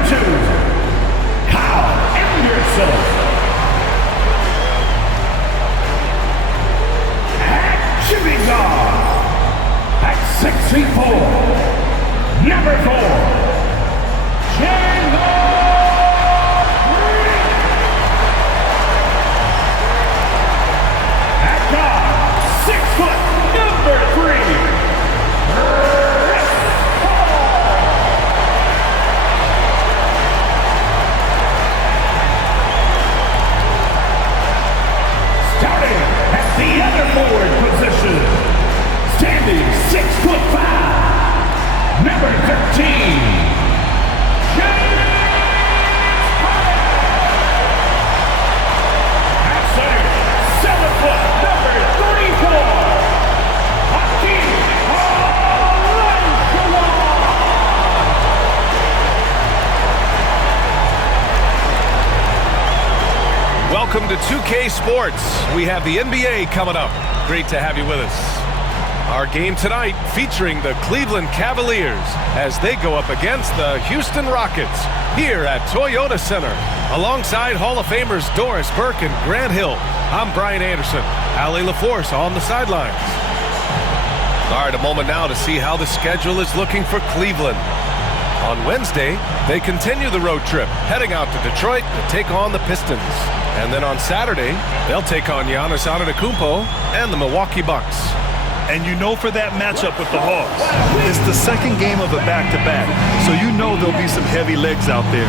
Number 2, Kyle Anderson. At shooting guard, at 6'4", number 4, James. At guard, 6 foot, number 3. Starting at the other forward position, standing 6'5", number 13, James Harden. At center, 7 foot, number 34, Hakeem Olajuwon. Welcome to 2K Sports. We have the NBA coming up. Great to have you with us. Our game tonight featuring the Cleveland Cavaliers as they go up against the Houston Rockets here at Toyota Center. Alongside Hall of Famers Doris Burke and Grant Hill, I'm Brian Anderson. Allie LaForce on the sidelines. All right, a moment now to see how the schedule is looking for Cleveland. On Wednesday, they continue the road trip, heading out to Detroit to take on the Pistons. And then on Saturday, they'll take on Giannis Antetokounmpo and the Milwaukee Bucks. And you know for that matchup with the Hawks, it's the second game of a back-to-back, so you know there'll be some heavy legs out there.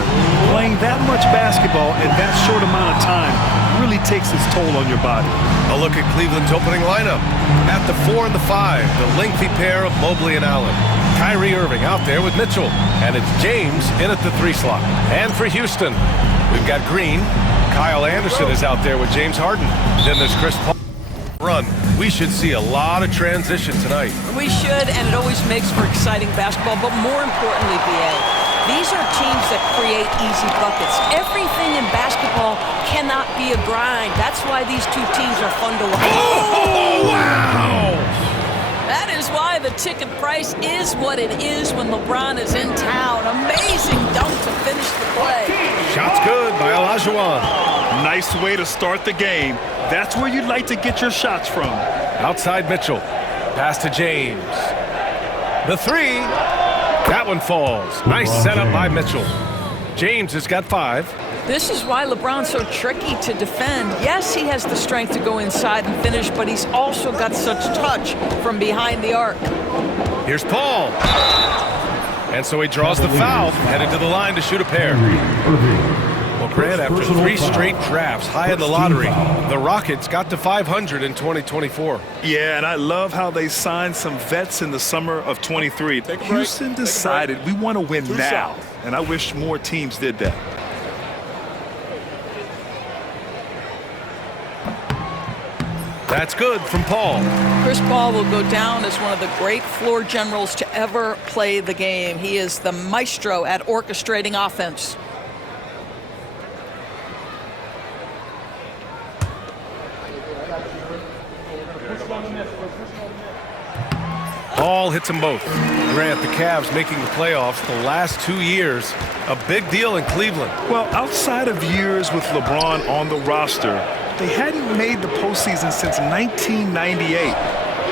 Playing that much basketball in that short amount of time really takes its toll on your body. A look at Cleveland's opening lineup. At the 4 and the 5, the lengthy pair of Mobley and Allen. Kyrie Irving out there with Mitchell, and it's James in at the 3 slot. And for Houston, we've got Green. Kyle Anderson is out there with James Harden. Then there's Chris Paul. Run. We should see a lot of transition tonight. We should, and it always makes for exciting basketball, but more importantly, BA, these are teams that create easy buckets. Everything in basketball cannot be a grind. That's why these two teams are fun to watch. Oh, wow! That is why the ticket price is what it is when LeBron is in town. Amazing dunk to finish the play. Shots good by Olajuwon. Nice way to start the game. That's where you'd like to get your shots from. Outside Mitchell. Pass to James. The 3. That one falls. Nice setup by Mitchell. James has got 5. This is why LeBron's so tricky to defend. Yes, he has the strength to go inside and finish, but he's also got such touch from behind the arc. Here's Paul. And so he draws the foul, headed to the line to shoot a pair. Well, Grant, after 3 straight drafts high in the lottery, the Rockets got to 500 in 2024. Yeah, and I love how they signed some vets in the summer of 23. Houston decided we want to win now, and I wish more teams did that. That's good from Paul. Chris Paul will go down as one of the great floor generals to ever play the game. He is the maestro at orchestrating offense. Paul hits them both. Grant, the Cavs making the playoffs the last 2 years. A big deal in Cleveland. Well, outside of years with LeBron on the roster, they hadn't made the postseason since 1998.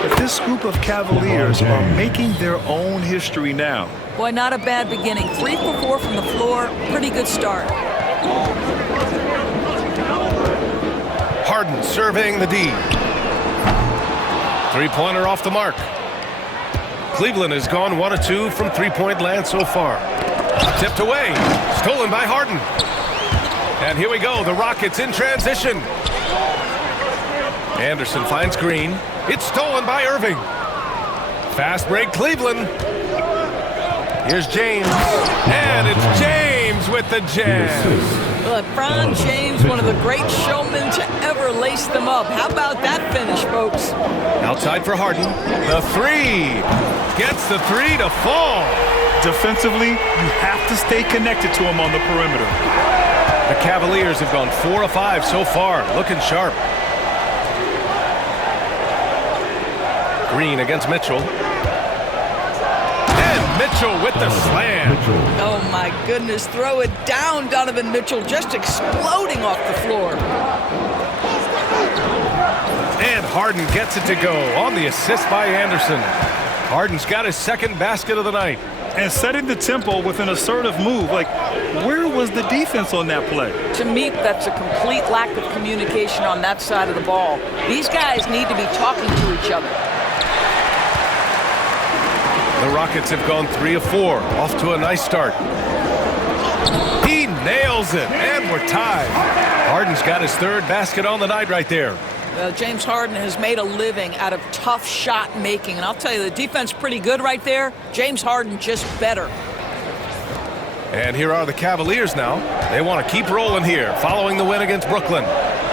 But this group of Cavaliers are making their own history now. Boy, not a bad beginning. 3 for 4 from the floor. Pretty good start. Harden surveying the D. 3-pointer off the mark. Cleveland has gone 1 of 2 from 3-point land so far. Tipped away. Stolen by Harden. And here we go. The Rockets in transition. Anderson finds Green. It's stolen by Irving. Fast break Cleveland. Here's James. And it's James with the jam. LeBron James, one of the great showmen to ever lace them up. How about that finish, folks? Outside for Harden. The 3. Gets the 3 to fall. Defensively, you have to stay connected to him on the perimeter. The Cavaliers have gone 4 of 5 so far. Looking sharp. Green against Mitchell. And Mitchell with the slam. Oh, my goodness. Throw it down, Donovan Mitchell, just exploding off the floor. And Harden gets it to go on the assist by Anderson. Harden's got his second basket of the night. And setting the tempo with an assertive move. Like, where was the defense on that play? To me, that's a complete lack of communication on that side of the ball. These guys need to be talking to each other. The Rockets have gone 3 of 4, off to a nice start. He nails it, and we're tied. Harden's got his third basket on the night right there. James Harden has made a living out of tough shot making, and I'll tell you, the defense pretty good right there. James Harden just better. And here are the Cavaliers now. They want to keep rolling here, following the win against Brooklyn.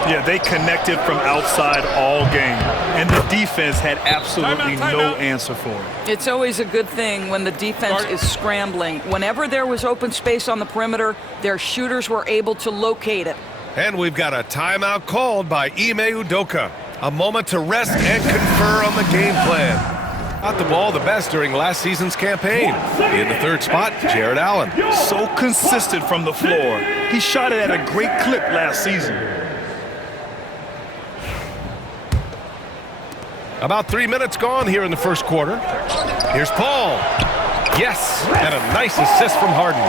Yeah, they connected from outside all game, and the defense had absolutely no answer for it. It's always a good thing when the defense is scrambling. Whenever there was open space on the perimeter, their shooters were able to locate it. And we've got a timeout called by Ime Udoka. A moment to rest and confer on the game plan. Got the ball the best during last season's campaign. In the third spot, Jared Allen. So consistent from the floor. He shot it at a great clip last season. About 3 minutes gone here in the first quarter. Here's Paul. Yes, and a nice assist from Harden.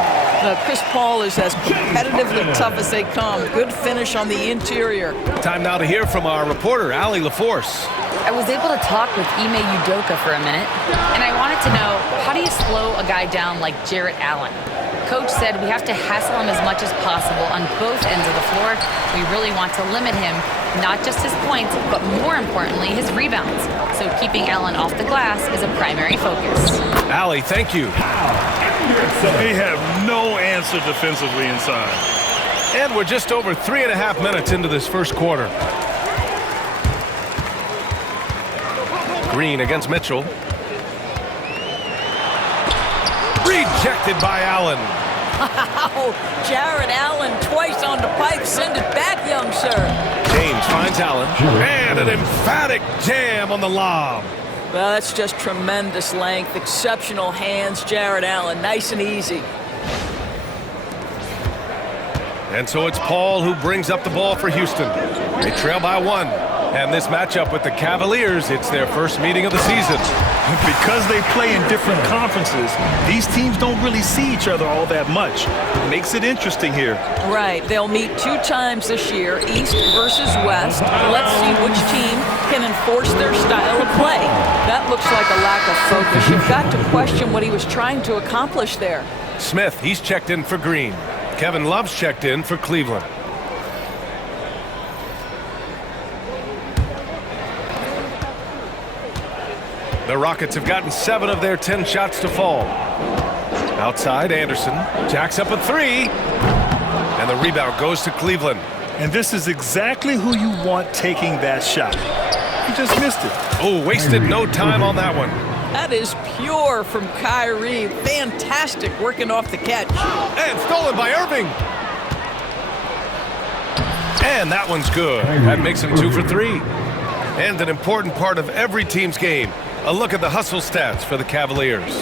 Chris Paul is as competitively tough as they come. Good finish on the interior. Time now to hear from our reporter, Allie LaForce. I was able to talk with Ime Udoka for a minute, and I wanted to know, how do you slow a guy down like Jarrett Allen? Coach said we have to hassle him as much as possible on both ends of the floor. We really want to limit him, not just his points, but more importantly, his rebounds. So keeping Allen off the glass is a primary focus. Allie, thank you. They have no answer defensively inside. And we're just over 3.5 minutes into this first quarter. Green against Mitchell. Rejected by Allen. Wow, Jared Allen twice on the pipe. Send it back, young sir. James finds Allen. And an emphatic jam on the lob. Well, that's just tremendous length, exceptional hands, Jared Allen. Nice and easy. And so it's Paul who brings up the ball for Houston. They trail by 1. And this matchup with the Cavaliers, it's their first meeting of the season. Because they play in different conferences, these teams don't really see each other all that much. It makes it interesting here. Right. They'll meet 2 times this year, East versus West. Let's see which team can enforce their style of play. That looks like a lack of focus. You've got to question what he was trying to accomplish there. Smith, he's checked in for Green. Kevin Love's checked in for Cleveland. The Rockets have gotten 7 of their 10 shots to fall. Outside, Anderson jacks up a 3. And the rebound goes to Cleveland. And this is exactly who you want taking that shot. He just missed it. Oh, wasted no time on that one. That is pure from Kyrie. Fantastic working off the catch. And stolen by Irving. And that one's good. That makes him 2 for 3. And an important part of every team's game. A look at the hustle stats for the Cavaliers.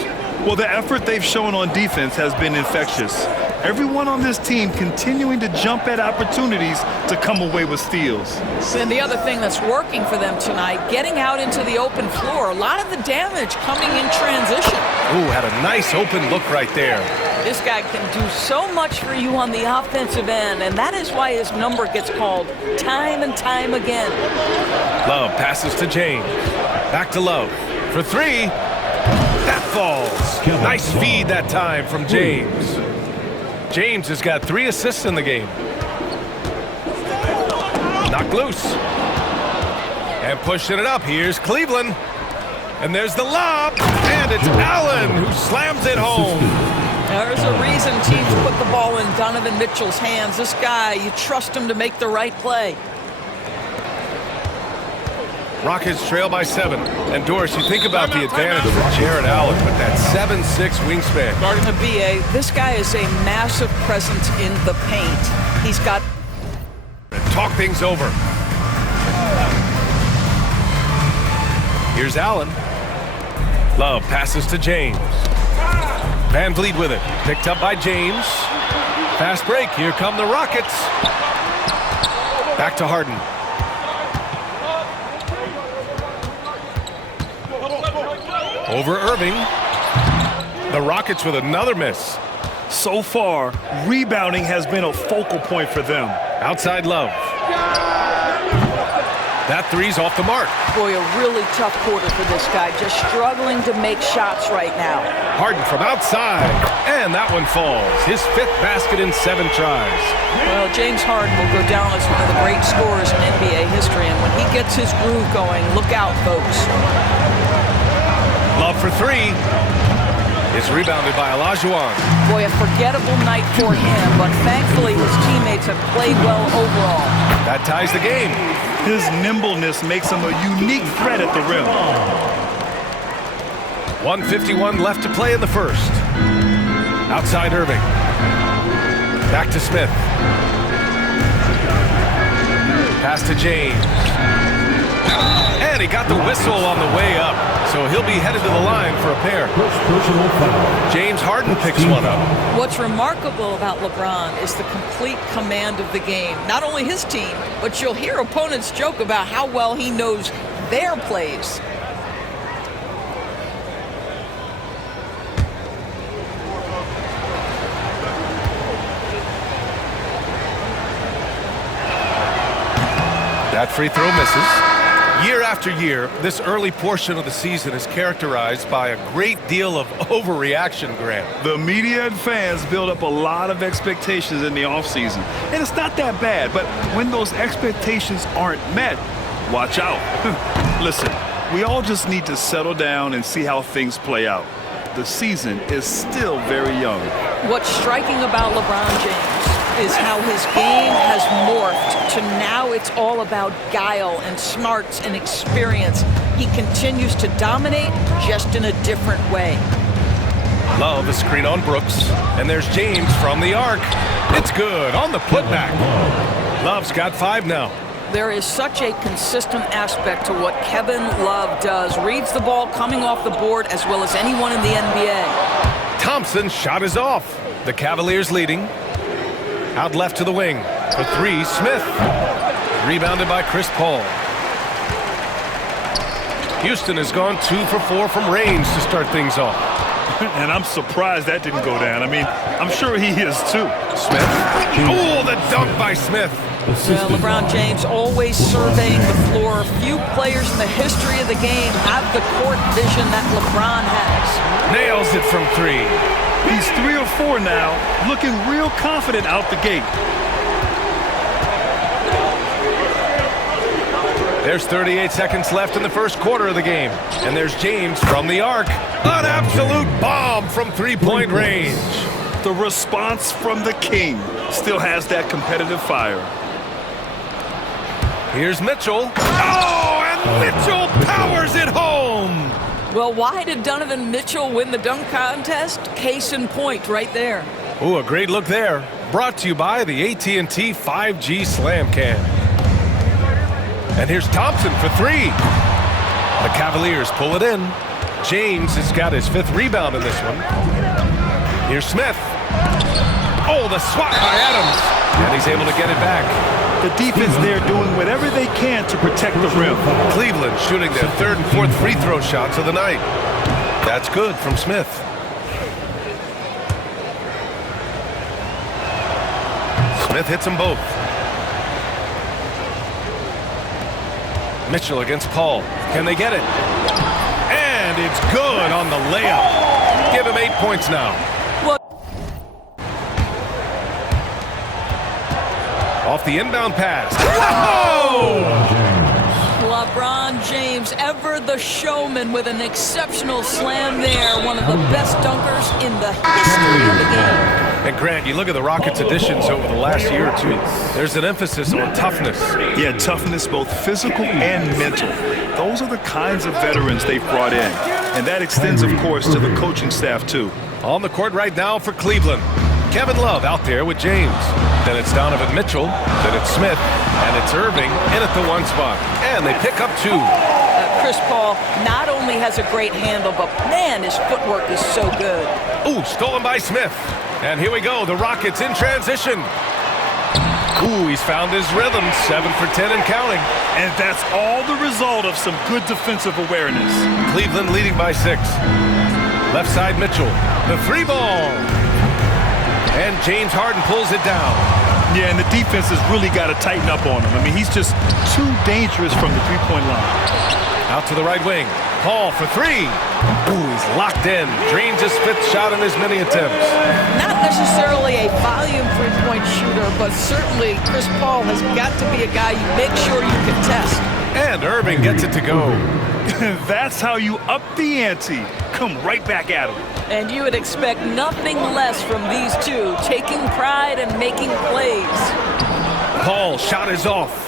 Well, the effort they've shown on defense has been infectious. Everyone on this team continuing to jump at opportunities to come away with steals. And the other thing that's working for them tonight, getting out into the open floor. A lot of the damage coming in transition. Ooh, had a nice open look right there. This guy can do so much for you on the offensive end, and that is why his number gets called time and time again. Love passes to James. Back to Love for 3. That falls. Nice feed that time from James. James has got 3 assists in the game. Knocked loose. And pushing it up. Here's Cleveland. And there's the lob. And it's Allen who slams it home. There's a reason teams put the ball in Donovan Mitchell's hands. This guy, you trust him to make the right play. Rockets trail by 7. And Doris, you think about the advantage of Jared Allen with that 7'6" wingspan. The BA, this guy is a massive presence in the paint. He's got... Talk things over. Here's Allen. Love passes to James. Van Vliet with it. Picked up by James. Fast break. Here come the Rockets. Back to Harden. Over Irving. The Rockets with another miss. So far, rebounding has been a focal point for them. Outside Love. That three's off the mark. Boy, a really tough quarter for this guy. Just struggling to make shots right now. Harden from outside. And that one falls. His 5th basket in 7 tries. Well, James Harden will go down as one of the great scorers in NBA history. And when he gets his groove going, look out, folks. Love for 3. It's rebounded by Olajuwon. Boy, a forgettable night for him, but thankfully his teammates have played well overall. That ties the game. His nimbleness makes him a unique threat at the rim. 1:51 left to play in the first. Outside Irving. Back to Smith. Pass to James. And he got the whistle on the way up, so he'll be headed to the line for a pair. James Harden picks one up. What's remarkable about LeBron is the complete command of the game. Not only his team, but you'll hear opponents joke about how well he knows their plays. That free throw misses. Year after year, this early portion of the season is characterized by a great deal of overreaction, Grant. The media and fans build up a lot of expectations in the offseason. And it's not that bad, but when those expectations aren't met, watch out. Listen, we all just need to settle down and see how things play out. The season is still very young. What's striking about LeBron James is how his game has morphed to now it's all about guile and smarts and experience. He continues to dominate, just in a different way. Love a screen on Brooks, and there's James from the arc. It's good on the putback. Love's got 5 now. There is such a consistent aspect to what Kevin Love does. Reads the ball coming off the board as well as anyone in the NBA. Thompson's shot is off. The Cavaliers leading. Out left to the wing. For 3, Smith. Rebounded by Chris Paul. Houston has gone 2 for 4 from range to start things off. And I'm surprised that didn't go down. I mean, I'm sure he is too. Smith. Oh, the dunk by Smith. Well, LeBron James always surveying the floor. Few players in the history of the game have the court vision that LeBron has. Nails it from 3. He's 3 or 4 now, looking real confident out the gate. There's 38 seconds left in the first quarter of the game. And there's James from the arc. An absolute bomb from 3-point range. The response from the king still has that competitive fire. Here's Mitchell. Oh, and Mitchell powers it home. Well, why did Donovan Mitchell win the dunk contest? Case in point right there. Oh, a great look there. Brought to you by the AT&T 5G Slam Cam. And here's Thompson for 3. The Cavaliers pull it in. James has got his 5th rebound in this one. Here's Smith. Oh, the swat by Adams. And he's able to get it back. The defense there doing whatever they can to protect the rim. Cleveland shooting their 3rd and 4th free throw shots of the night. That's good from Smith. Smith hits them both. Mitchell against Paul. Can they get it? And it's good on the layup. Give him 8 points now. Off the inbound pass. Oh! LeBron James, ever the showman, with an exceptional slam there. One of the best dunkers in the history of the game. And Grant, you look at the Rockets' additions over the last year or 2. There's an emphasis on toughness. Yeah, toughness, both physical and mental. Those are the kinds of veterans they've brought in. And that extends, of course, to the coaching staff, too. On the court right now for Cleveland. Kevin Love out there with James. Then it's Donovan Mitchell. Then it's Smith. And it's Irving in at the 1 spot. And they pick up 2. Chris Paul not only has a great handle, but man, his footwork is so good. Ooh, stolen by Smith. And here we go, the Rockets in transition. Ooh, he's found his rhythm, 7 for 10 and counting. And that's all the result of some good defensive awareness. Cleveland leading by 6. Left side Mitchell, the 3 ball. And James Harden pulls it down. Yeah, and the defense has really got to tighten up on him. I mean, he's just too dangerous from the three-point line. Out to the right wing. Paul for 3. Ooh, he's locked in. Drains his 5th shot in as many attempts. Not necessarily a volume three-point shooter, but certainly Chris Paul has got to be a guy you make sure you can test. And Irving gets it to go. That's how you up the ante. Come right back at him. And you would expect nothing less from these two, taking pride and making plays. Paul shot is off.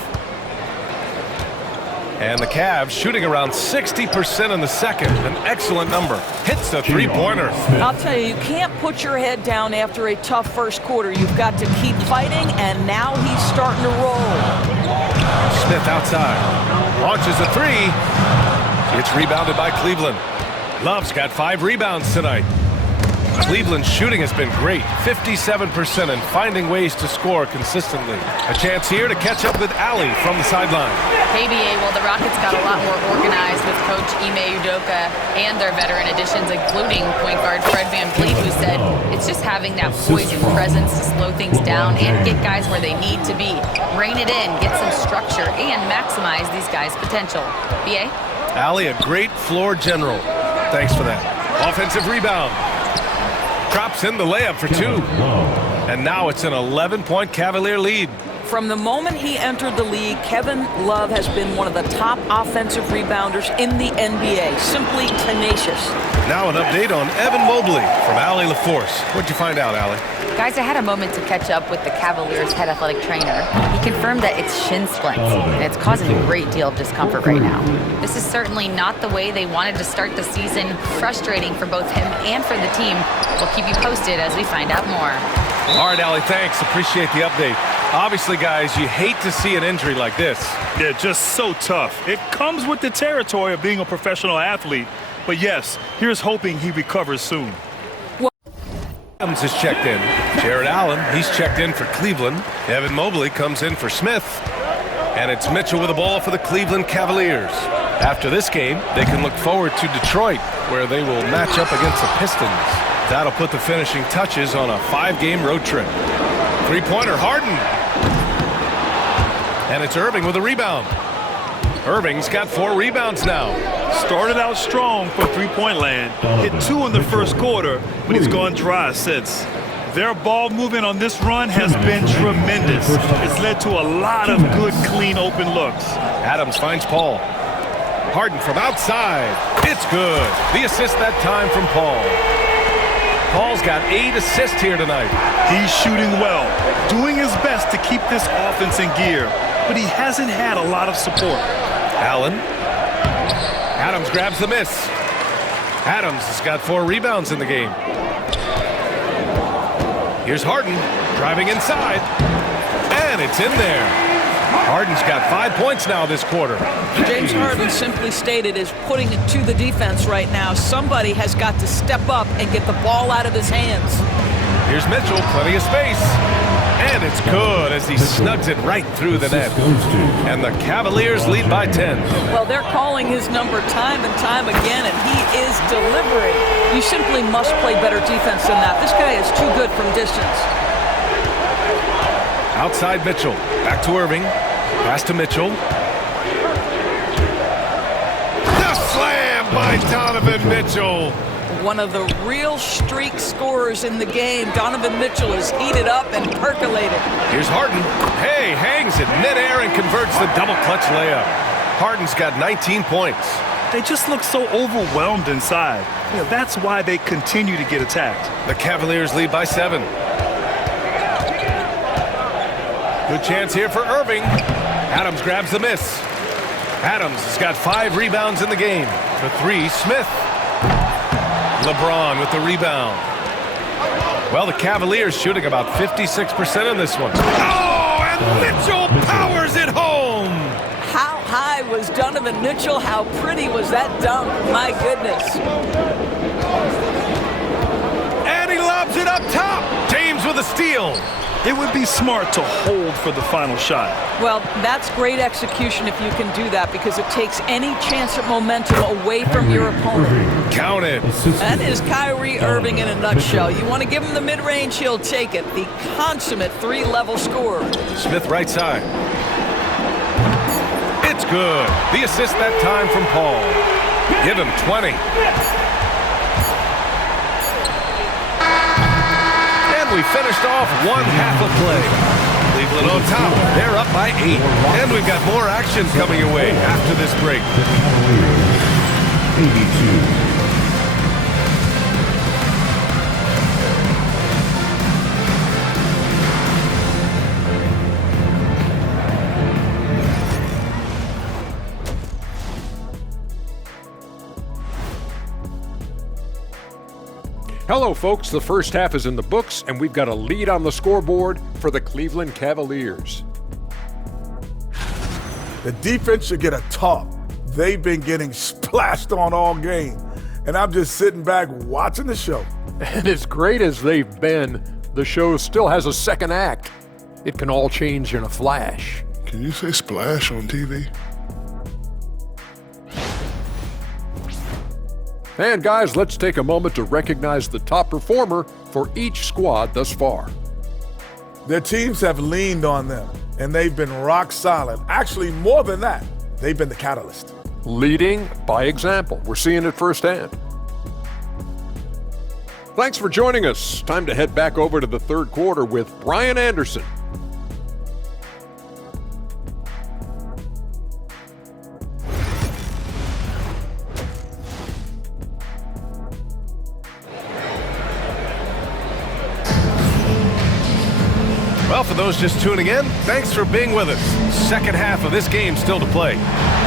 And the Cavs shooting around 60% in the second. An excellent number. Hits the three-pointer. I'll tell you, you can't put your head down after a tough first quarter. You've got to keep fighting, and now he's starting to roll. Smith outside. Launches a 3. It's rebounded by Cleveland. Love's got 5 rebounds tonight. Cleveland's shooting has been great, 57%, and finding ways to score consistently. A chance here to catch up with Allie from the sideline. Hey, BA, well, the Rockets got a lot more organized with Coach Ime Udoka and their veteran additions, including point guard Fred VanVleet, who said it's just having that poise and presence to slow things down and get guys where they need to be. Rein it in, get some structure, and maximize these guys' potential. BA? Allie, a great floor general. Thanks for that. Offensive rebound. Drops in the layup for 2. And now it's an 11-point Cavalier lead. From the moment he entered the league, Kevin Love has been one of the top offensive rebounders in the NBA. Simply tenacious. Now an update on Evan Mobley from Allie LaForce. What'd you find out, Allie? Guys, I had a moment to catch up with the Cavaliers' head athletic trainer. He confirmed that it's shin splints, and it's causing a great deal of discomfort right now. This is certainly not the way they wanted to start the season. Frustrating for both him and for the team. We'll keep you posted as we find out more. All right, Allie, thanks. Appreciate the update. Obviously, guys, you hate to see an injury like this. Yeah, just so tough. It comes with the territory of being a professional athlete. But yes, here's hoping he recovers soon. Adams is checked in. Jared Allen, he's checked in for Cleveland. Evan Mobley comes in for Smith. And it's Mitchell with the ball for the Cleveland Cavaliers. After this game, they can look forward to Detroit, where they will match up against the Pistons. That'll put the finishing touches on a 5-game road trip. Three-pointer, Harden. And it's Irving with a rebound. Irving's got 4 rebounds now. Started out strong for three-point land. Hit 2 in the first quarter, but he's gone dry since. Their ball movement on this run has been tremendous. It's led to a lot of good, clean, open looks. Adams finds Paul. Harden from outside. It's good. The assist that time from Paul. Paul's got 8 assists here tonight. He's shooting well, doing his best to keep this offense in gear, but he hasn't had a lot of support. Allen. Adams grabs the miss. Adams has got 4 rebounds in the game. Here's Harden driving inside. And it's in there. Harden's got 5 points now this quarter. James Harden, simply stated, is putting it to the defense right now. Somebody has got to step up and get the ball out of his hands. Here's Mitchell, plenty of space. And it's good as he snugs it right through the net. And the Cavaliers lead by 10. Well, they're calling his number time and time again, and he is delivering. You simply must play better defense than that. This guy is too good from distance. Outside Mitchell. Back to Irving. Pass to Mitchell. The slam by Donovan Mitchell. One of the real streak scorers in the game. Donovan Mitchell is heated up and percolated. Here's Harden. Hey, hangs it midair and converts the double clutch layup. Harden's got 19 points. They just look so overwhelmed inside. You know, that's why they continue to get attacked. The Cavaliers lead by 7. Good chance here for Irving. Adams grabs the miss. Adams has got 5 rebounds in the game. For 3, Smith. LeBron with the rebound. Well, the Cavaliers shooting about 56% in this one. Oh, and Mitchell powers it home. How high was Donovan Mitchell? How pretty was that dunk? My goodness. lobs it up top. James with a steal. It would be smart to hold for the final shot. Well, that's great execution if you can do that, because it takes any chance of momentum away from your opponent. Count it. That is Kyrie Irving in a nutshell. You want to give him the mid-range, he'll take it. The consummate three-level scorer. Smith right side. It's good. The assist that time from Paul. Give him 20. We finished off one half of play. Cleveland on top. They're up by 8. And we've got more action coming your way after this break. The Cavaliers, 82. Hello, folks. The first half is in the books, and we've got a lead on the scoreboard for the Cleveland Cavaliers. The defense should get a talk. They've been getting splashed on all game, and I'm just sitting back watching the show. And as great as they've been, the show still has a second act. It can all change in a flash. Can you say splash on TV? And guys, let's take a moment to recognize the top performer for each squad thus far. Their teams have leaned on them, and they've been rock solid. Actually, more than that, they've been the catalyst. Leading by example. We're seeing it firsthand. Thanks for joining us. Time to head back over to the third quarter with Brian Anderson. Well, for those just tuning in, thanks for being with us. Second half of this game still to play.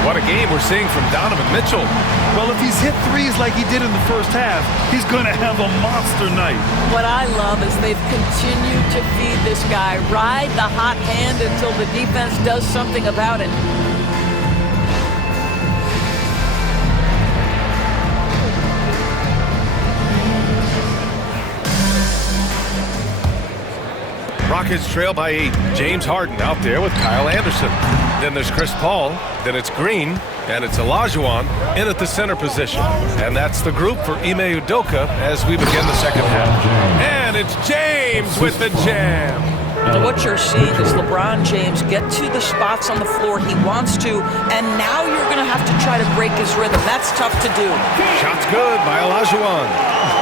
What a game we're seeing from Donovan Mitchell. Well, if he's hit threes like he did in the first half, he's going to have a monster night. What I love is they've continued to feed this guy. Ride the hot hand until the defense does something about it. Rockets trail by 8. James Harden out there with Kyle Anderson. Then there's Chris Paul. Then it's Green. And it's Olajuwon in at the center position. And that's the group for Ime Udoka as we begin the second half. And it's James with the jam. So what you're seeing is LeBron James get to the spots on the floor he wants to, and now you're going to have to try to break his rhythm. That's tough to do. Shot's good by Olajuwon.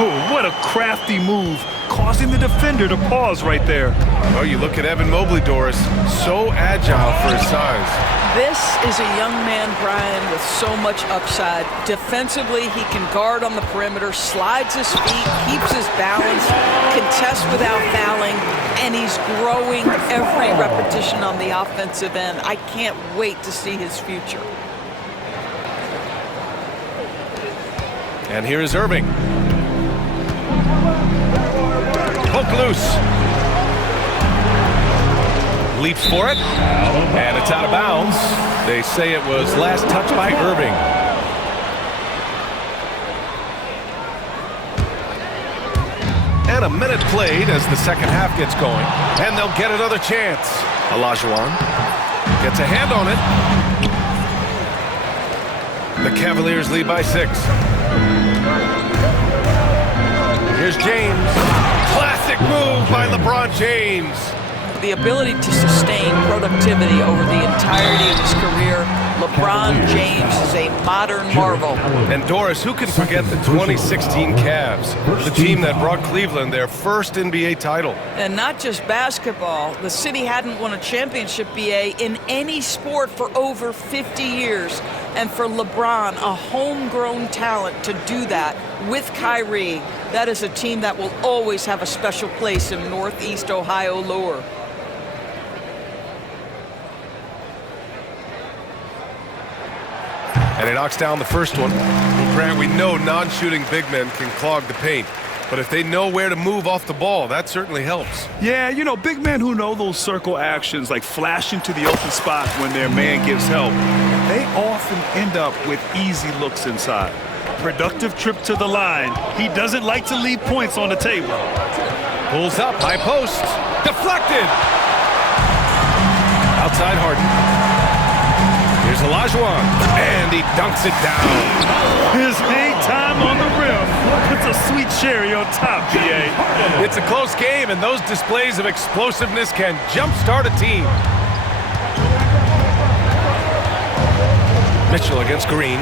Oh, what a crafty move, causing the defender to pause right there. Oh, you look at Evan Mobley, Doris. So agile for his size. This is a young man, Brian, with so much upside. Defensively, he can guard on the perimeter, slides his feet, keeps his balance, contests without fouling, and he's growing every repetition on the offensive end. I can't wait to see his future. And here is Irving. Poke loose. Leaps for it, and it's out of bounds. They say it was last touched by Irving. And a minute played as the second half gets going, and they'll get another chance. Olajuwon gets a hand on it. The Cavaliers lead by 6. Here's James. Classic move by LeBron James. The ability to sustain productivity over the entirety of his career, LeBron James is a modern marvel. And Doris, who can forget the 2016 Cavs, the team that brought Cleveland their first NBA title? And not just basketball, the city hadn't won a championship, BA, in any sport for over 50 years. And for LeBron, a homegrown talent, to do that with Kyrie, that is a team that will always have a special place in Northeast Ohio lore. And he knocks down the first one. Well, Grant, we know non-shooting big men can clog the paint. But if they know where to move off the ball, that certainly helps. Yeah, you know, big men who know those circle actions, like flashing to the open spot when their man gives help, they often end up with easy looks inside. productive trip to the line. He doesn't like to leave points on the table. Pulls up, high post, deflected. Outside Harden. Here's Olajuwon, and he dunks it down. His hang time on the rim puts a sweet cherry on top, BA. It's a close game, and those displays of explosiveness can jumpstart a team. Mitchell against Green.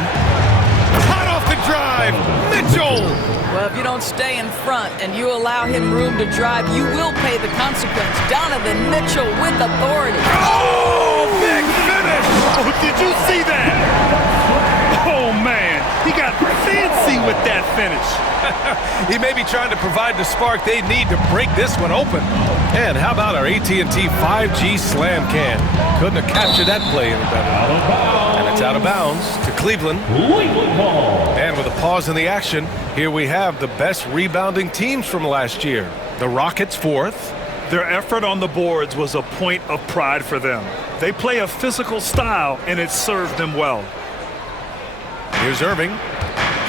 Hot off the drive, Mitchell! Well, if you don't stay in front and you allow him room to drive, you will pay the consequence. Donovan Mitchell with authority. Oh, big finish! Oh, did you see that? Oh, man, he got fancy with that finish. He may be trying to provide the spark they need to break this one open. And how about our AT&T 5G Slam Can? Couldn't have captured that play any better. And it's out of bounds to Cleveland. And with a pause in the action, here we have the best rebounding teams from last year. The Rockets 4th. Their effort on the boards was a point of pride for them. They play a physical style, and it served them well. Here's Irving.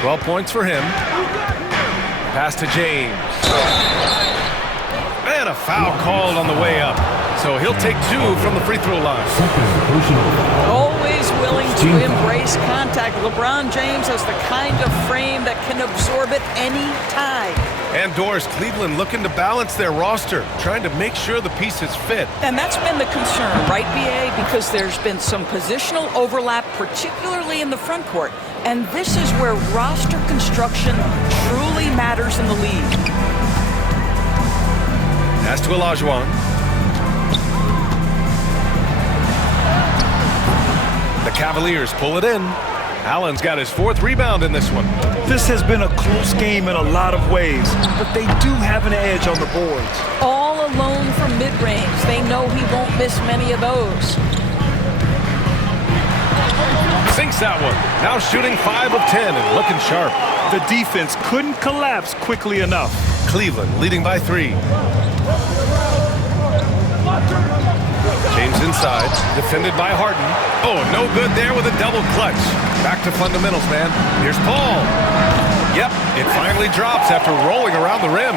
12 points for him. Pass to James. And a foul called on the way up. So he'll take 2 from the free throw line. Always willing to embrace contact. LeBron James has the kind of frame that can absorb it any time. And Doris, Cleveland looking to balance their roster, trying to make sure the pieces fit. And that's been the concern, right, BA? Because there's been some positional overlap, particularly in the front court. And this is where roster construction truly matters in the league. Pass to Olajuwon. The Cavaliers pull it in. Allen's got his 4th rebound in this one. This has been a close game in a lot of ways, but they do have an edge on the boards. All alone from mid-range. They know he won't miss many of those. Sinks that one. Now shooting 5 of 10 and looking sharp. The defense couldn't collapse quickly enough. Cleveland leading by 3. James inside, defended by Harden. Oh, no good there with a double clutch. Back to fundamentals, man. Here's Paul. Yep, it finally drops after rolling around the rim.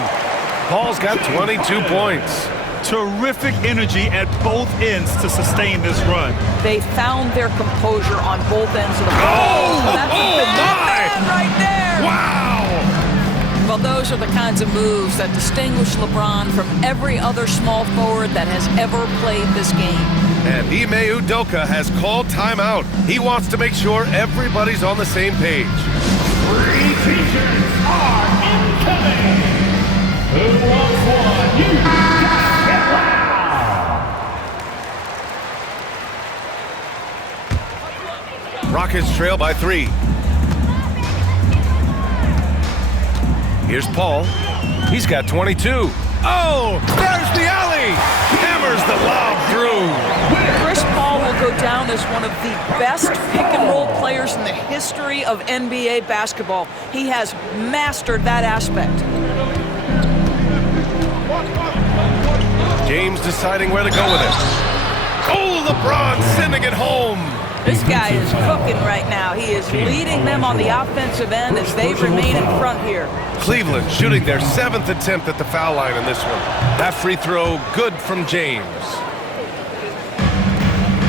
Paul's got 22 points. Terrific energy at both ends to sustain this run. They found their composure on both ends of the ball. That's a big man right there. Wow! Well, those are the kinds of moves that distinguish LeBron from every other small forward that has ever played this game. And Ime Udoka has called timeout. He wants to make sure everybody's on the same page. 3 teachers are incoming. Who wants one? You got it loud. Rockets trail by 3. Here's Paul. He's got 22. Oh, there's the alley. Hammers the lob through. Chris Paul will go down as one of the best pick-and-roll players in the history of NBA basketball. He has mastered that aspect. James deciding where to go with it. Oh, LeBron sending it home. This guy is cooking right now. He is leading them on the offensive end as they remain in front here. Cleveland shooting their 7th attempt at the foul line in this one. That free throw good from James.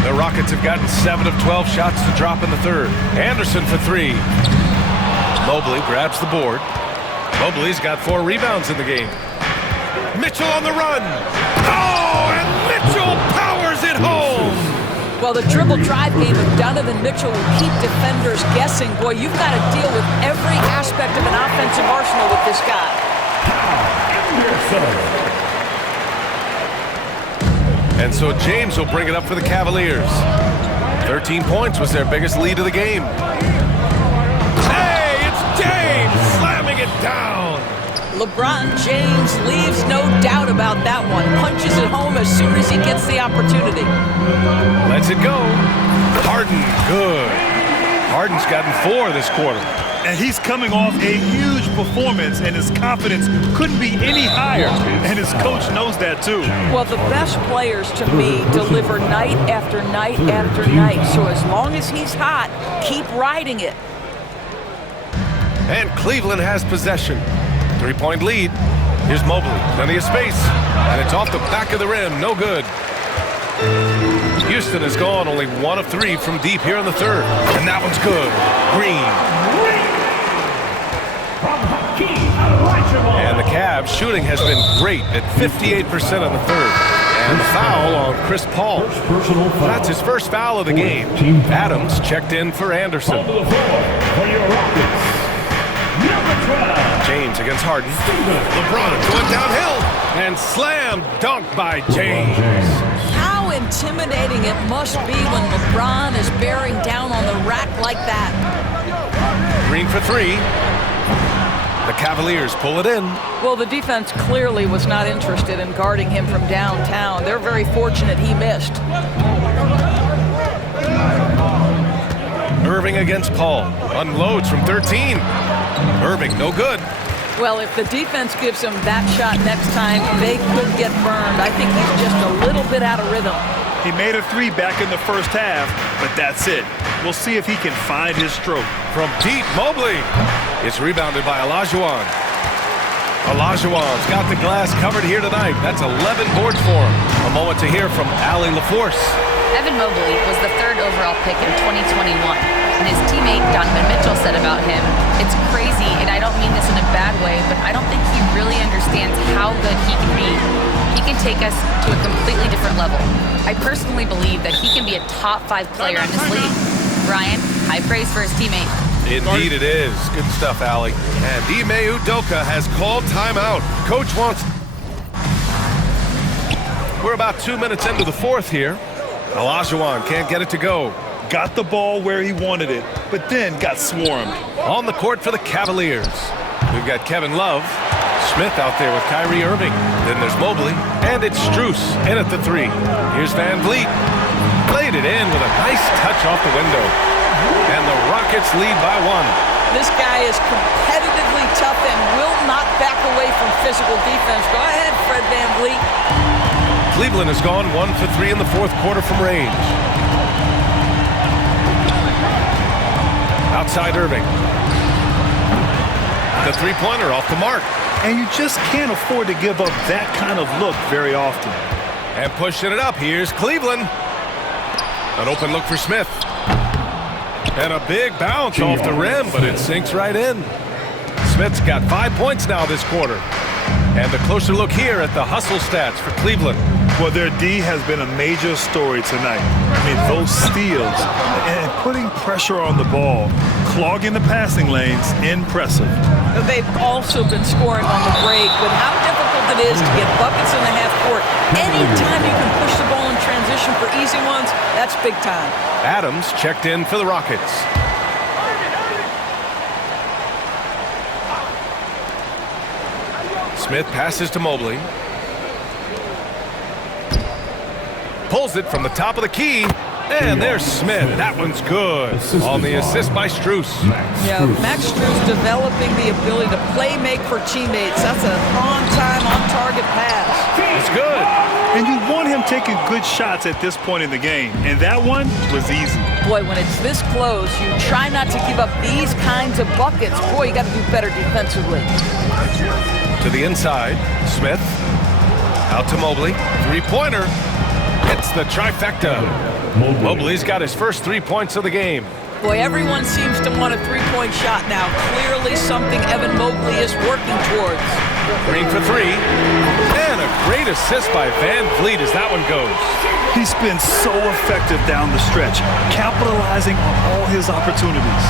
The Rockets have gotten 7 of 12 shots to drop in the 3rd. Anderson for 3. Mobley grabs the board. Mobley's got 4 rebounds in the game. Mitchell on the run. Oh, and Mitchell powers it home. Well, the dribble drive game of Donovan Mitchell will keep defenders guessing. Boy, you've got to deal with every aspect of an offensive arsenal with this guy. And so James will bring it up for the Cavaliers. 13 points was their biggest lead of the game. Hey, it's James slamming it down. LeBron James leaves no doubt about that one. Punches it home as soon as he gets the opportunity. Lets it go. Harden, good. Harden's gotten 4 this quarter. And he's coming off a huge performance, and his confidence couldn't be any higher. And his coach knows that, too. Well, the best players, to me, deliver night after night after night. So as long as he's hot, keep riding it. And Cleveland has possession. 3-point lead. Here's Mobley. Plenty of space. And it's off the back of the rim. No good. Houston has gone only 1 of 3 from deep here in the third. And that one's good. Green. And the Cavs shooting has been great at 58% in the third. And the foul on Chris Paul. That's his first foul of the game. Adams checked in for Anderson. James against Harden. LeBron going downhill. And slam dunk by James. How intimidating it must be when LeBron is bearing down on the rack like that. Green for 3. The Cavaliers pull it in. Well, the defense clearly was not interested in guarding him from downtown. They're very fortunate he missed. Irving against Paul. Unloads from 13. Irving, no good. Well, if the defense gives him that shot next time, they could get burned. I think he's just a little bit out of rhythm. He made a 3 back in the first half, but that's it. We'll see if he can find his stroke. From deep, Mobley. It's rebounded by Olajuwon. Olajuwon's got the glass covered here tonight. That's 11 boards for him. A moment to hear from Allie LaForce. Evan Mobley was the 3rd overall pick in 2021. And his teammate Donovan Mitchell said about him, "It's crazy, and I don't mean this in a bad way, but I don't think he really understands how good he can be. He can take us to a completely different level. I personally believe that he can be a top 5 player in this league." Ryan, high praise for his teammate. Indeed it is. Good stuff, Allie. And Ime Udoka has called timeout. Coach wants... We're about 2 minutes into the fourth here. Olajuwon can't get it to go. Got the ball where he wanted it, but then got swarmed. On the court for the Cavaliers. We've got Kevin Love. Smith out there with Kyrie Irving. Then there's Mobley. And it's Strus in at the 3. Here's Van Vliet. Played it in with a nice touch off the window. And the Rockets lead by 1. This guy is competitively tough and will not back away from physical defense. Go ahead, Fred Van Vliet. Cleveland has gone 1 for 3 in the fourth quarter from range. Outside Irving. The 3-pointer off the mark. And you just can't afford to give up that kind of look very often. And pushing it up, here's Cleveland. An open look for Smith. And a big bounce off the rim, but it sinks right in. Smith's got 5 points now this quarter. And a closer look here at the hustle stats for Cleveland. Well, their D has been a major story tonight. I mean, those steals and putting pressure on the ball, clogging the passing lanes, impressive. They've also been scoring on the break, but how difficult it is to get buckets in the half court. Anytime you can push the ball in transition for easy ones, that's big time. Adams checked in for the Rockets. Smith passes to Mobley. Pulls it from the top of the key. And there's Smith. That one's good. On the assist by Strus. Yeah, Max Strus developing the ability to play make for teammates. That's an on-time, on-target pass. It's good. And you want him taking good shots at this point in the game. And that one was easy. Boy, when it's this close, you try not to give up these kinds of buckets. Boy, you got to do better defensively. To the inside, Smith. Out to Mobley. 3-pointer. It's the trifecta. Mobley's got his first 3 points of the game. Boy, everyone seems to want a 3-point shot now. Clearly something Evan Mobley is working towards. Green for 3. And a great assist by Van Vliet as that one goes. He's been so effective down the stretch, capitalizing on all his opportunities.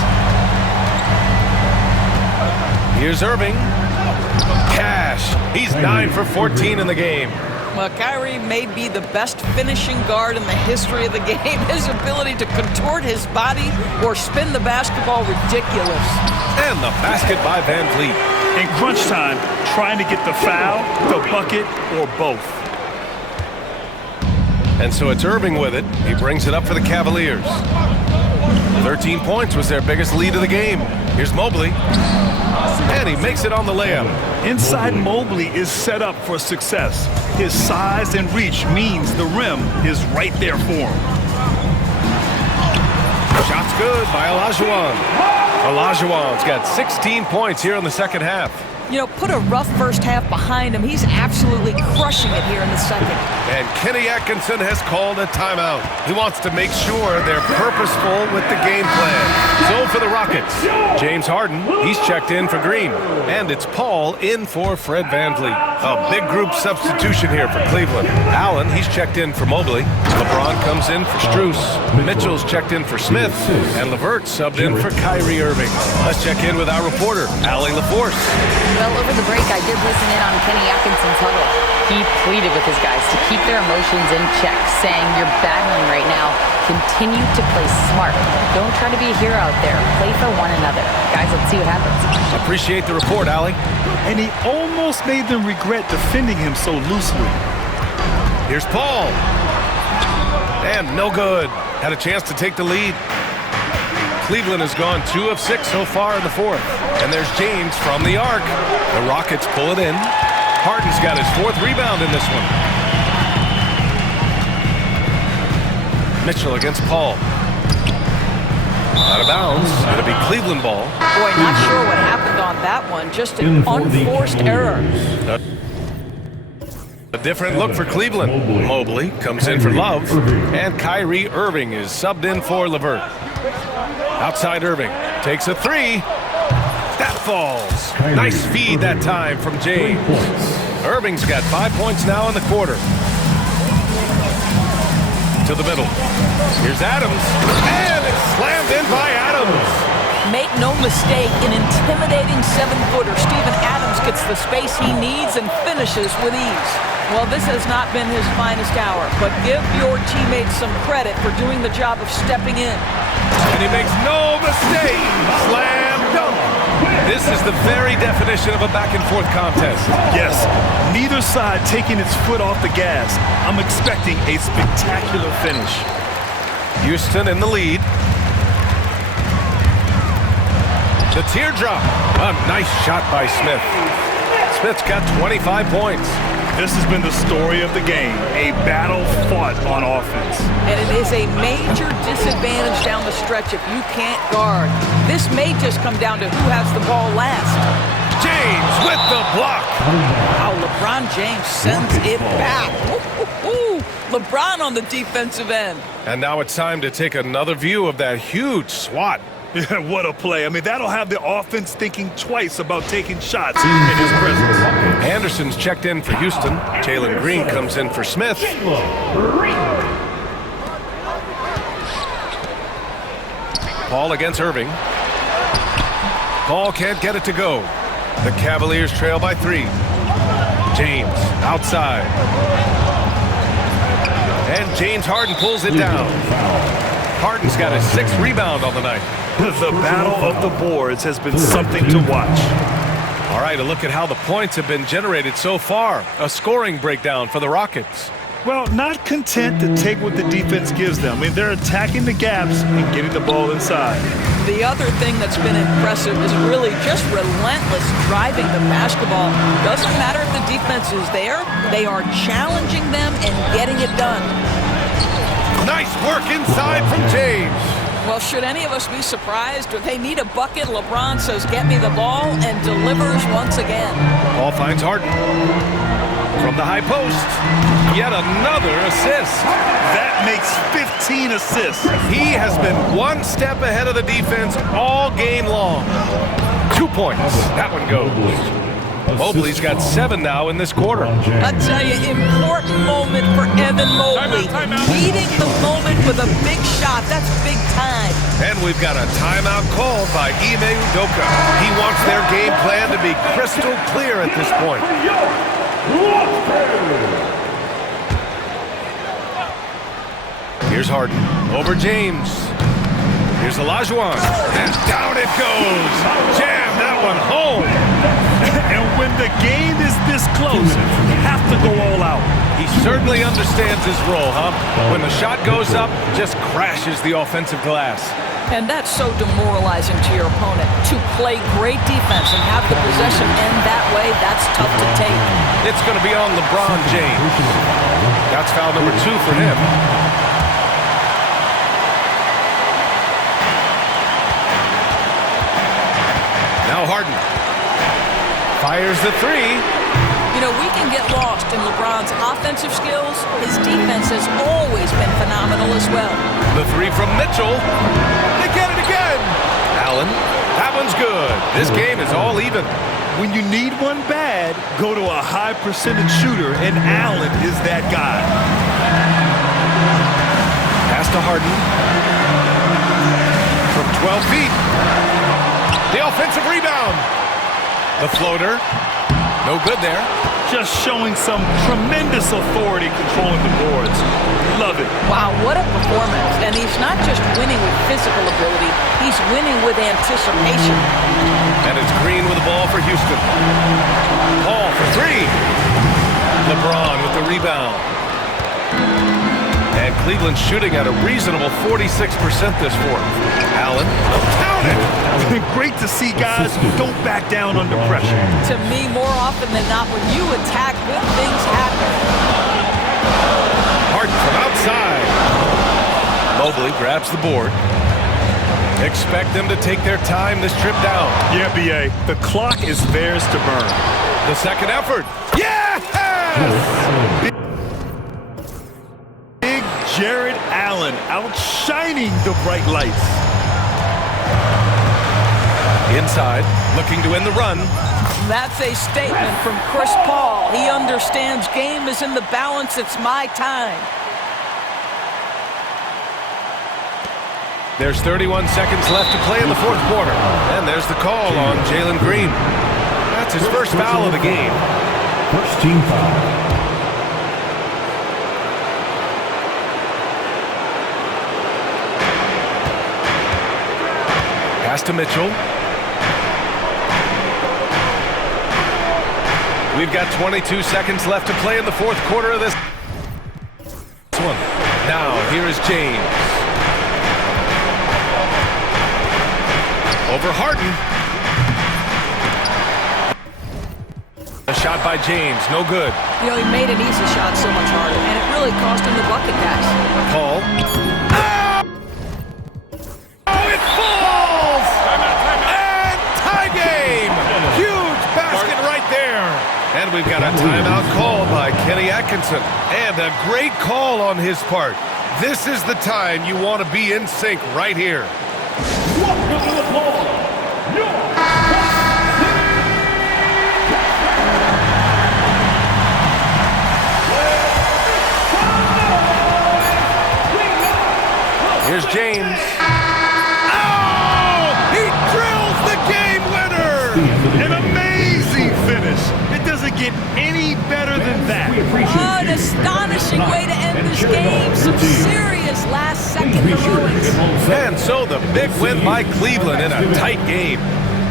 Here's Irving. Cash. He's 9 for 14 in the game. Well, Kyrie may be the best finishing guard in the history of the game. His ability to contort his body or spin the basketball, ridiculous. And the basket by Van Vliet. In crunch time, trying to get the foul, the bucket, or both. And so it's Irving with it. He brings it up for the Cavaliers. 13 points was their biggest lead of the game. Here's Mobley. And he makes it on the layup. Inside Mobley is set up for success. His size and reach means the rim is right there for him. Shot's good by Olajuwon. Olajuwon's got 16 points here in the second half. You know, put a rough first half behind him. He's absolutely crushing it here in the second. And Kenny Atkinson has called a timeout. He wants to make sure they're purposeful with the game plan. So for the Rockets, James Harden, he's checked in for Green. And it's Paul in for Fred VanVleet. A big group substitution here for Cleveland. Allen, he's checked in for Mobley. LeBron comes in for Strus. Mitchell's checked in for Smith. And LeVert subbed in for Kyrie Irving. Let's check in with our reporter, Allie LaForce. Well, over the break, I did listen in on Kenny Atkinson's huddle. He pleaded with his guys to keep their emotions in check, saying, "You're battling right now. Continue to play smart. Don't try to be a hero out there. Play for one another." Guys, let's see what happens. Appreciate the report, Allie. And he almost made them regret defending him so loosely. Here's Paul. And no good. Had a chance to take the lead. Cleveland has gone 2 of 6 so far in the fourth. And there's James from the arc. The Rockets pull it in. Harden's got his 4th rebound in this one. Mitchell against Paul. Out of bounds. It'll be Cleveland ball. Boy, not sure what happened on that one. Just an unforced error. A different look for Cleveland. Mobley comes in for Love. And Kyrie Irving is subbed in for LeVert. Outside Irving. Takes a 3. That falls. Nice feed that time from James. Irving's got 5 points now in the quarter. To the middle. Here's Adams. And it's slammed in by Adams. Make no mistake, an intimidating 7-footer. Steven Adams gets the space he needs and finishes with ease. Well, this has not been his finest hour, but give your teammates some credit for doing the job of stepping in. And he makes no mistake. Slam dunk. This is the very definition of a back-and-forth contest. Yes, neither side taking its foot off the gas. I'm expecting a spectacular finish. Houston in the lead. The teardrop. A nice shot by Smith. Smith's got 25 points. This has been the story of the game, a battle fought on offense. And it is a major disadvantage down the stretch if you can't guard. This may just come down to who has the ball last. James with the block. Wow, LeBron James sends it back. Ooh, LeBron on the defensive end. And now it's time to take another view of that huge swat. Yeah, what a play. I mean, that'll have the offense thinking twice about taking shots in his presence. Anderson's checked in for Houston. Jalen Green comes in for Smith. Paul against Irving. Paul can't get it to go. The Cavaliers trail by 3. James outside. And James Harden pulls it down. Harden's got his 6th rebound on the night. The battle of the boards has been something to watch. All right, a look at how the points have been generated so far. A scoring breakdown for the Rockets. Well, not content to take what the defense gives them. I mean, they're attacking the gaps and getting the ball inside. The other thing that's been impressive is really just relentless driving the basketball. Doesn't matter if the defense is there, they are challenging them and getting it done. Nice work inside from James. Well, should any of us be surprised? If they need a bucket, LeBron says, "Get me the ball," and delivers once again. Paul finds Harden. From the high post, yet another assist. That makes 15 assists. He has been one step ahead of the defense all game long. 2 points. That one goes. Mobley's got 7 now in this quarter. I tell you, important moment for Evan Mobley. Leading the moment with a big shot. That's big time. And we've got a timeout called by Ime Udoka. He wants their game plan to be crystal clear at this point. Here's Harden over James. Here's Olajuwon. And down it goes. Jam that one home. And when the game is this close, you have to go all out. He certainly understands his role, huh? When the shot goes up, just crashes the offensive glass. And that's so demoralizing to your opponent. To play great defense and have the possession end that way, that's tough to take. It's going to be on LeBron James. That's foul number 2 for him. Now Harden fires the three. You know, we can get lost in LeBron's offensive skills. His defense has always been phenomenal as well. The three from Mitchell. They get it again. Allen, that one's good. This game is all even. When you need one bad, go to a high percentage shooter, and Allen is that guy. Pass to Harden. From 12 feet. The offensive rebound. The floater. No good there. Just showing some tremendous authority controlling the boards. Love it. Wow, what a performance. And he's not just winning with physical ability, he's winning with anticipation. And it's Green with the ball for Houston. Paul for three. LeBron with the rebound. And Cleveland shooting at a reasonable 46% this fourth. Allen, count it! Great to see guys who don't back down under pressure. To me, more often than not, when you attack, good things happen. Harden from outside. Mobley grabs the board. Expect them to take their time this trip down. Yeah, B.A., the clock is theirs to burn. The second effort. Yes! Big Jared Allen outshining the bright lights. Inside, looking to end the run. That's a statement from Chris Paul. He understands game is in the balance. It's my time. There's 31 seconds left to play in the fourth quarter. And there's the call on Jalen Green. That's his first foul of the game. First team foul. Pass to Mitchell. We've got 22 seconds left to play in the fourth quarter of this one. Now, here is James. Over Harden. A shot by James, no good. You know, he made an easy shot so much harder, and it really cost him the bucket, guys. Paul. Oh, it falls! And tie game! Huge basket right there. And we've got a timeout called by Kenny Atkinson. And a great call on his part. This is the time you want to be in sync right here. Welcome to the ball. Here's James. Oh! He drills the game winner! An amazing finish. It doesn't get any better than that. An astonishing way to end this game. Some serious last-second heroics. And so the big win by Cleveland in a tight game.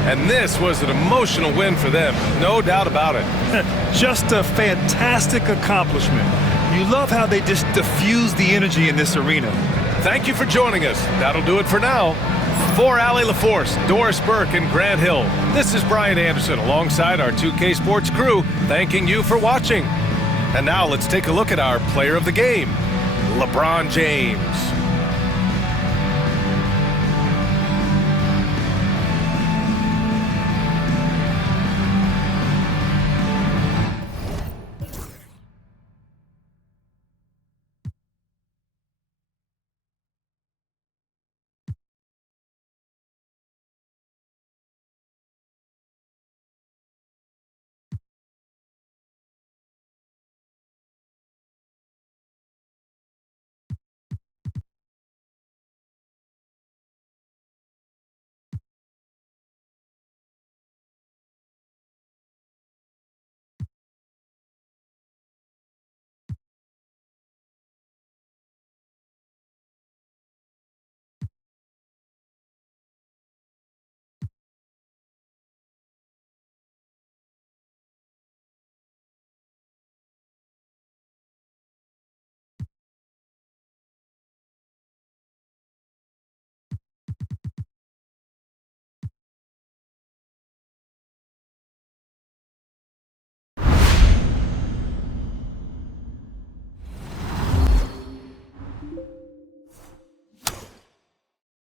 And this was an emotional win for them, no doubt about it. Just a fantastic accomplishment. You love how they just diffuse the energy in this arena. Thank you for joining us. That'll do it for now. For Allie LaForce, Doris Burke, and Grant Hill, this is Brian Anderson alongside our 2K Sports crew, thanking you for watching. And now let's take a look at our player of the game, LeBron James.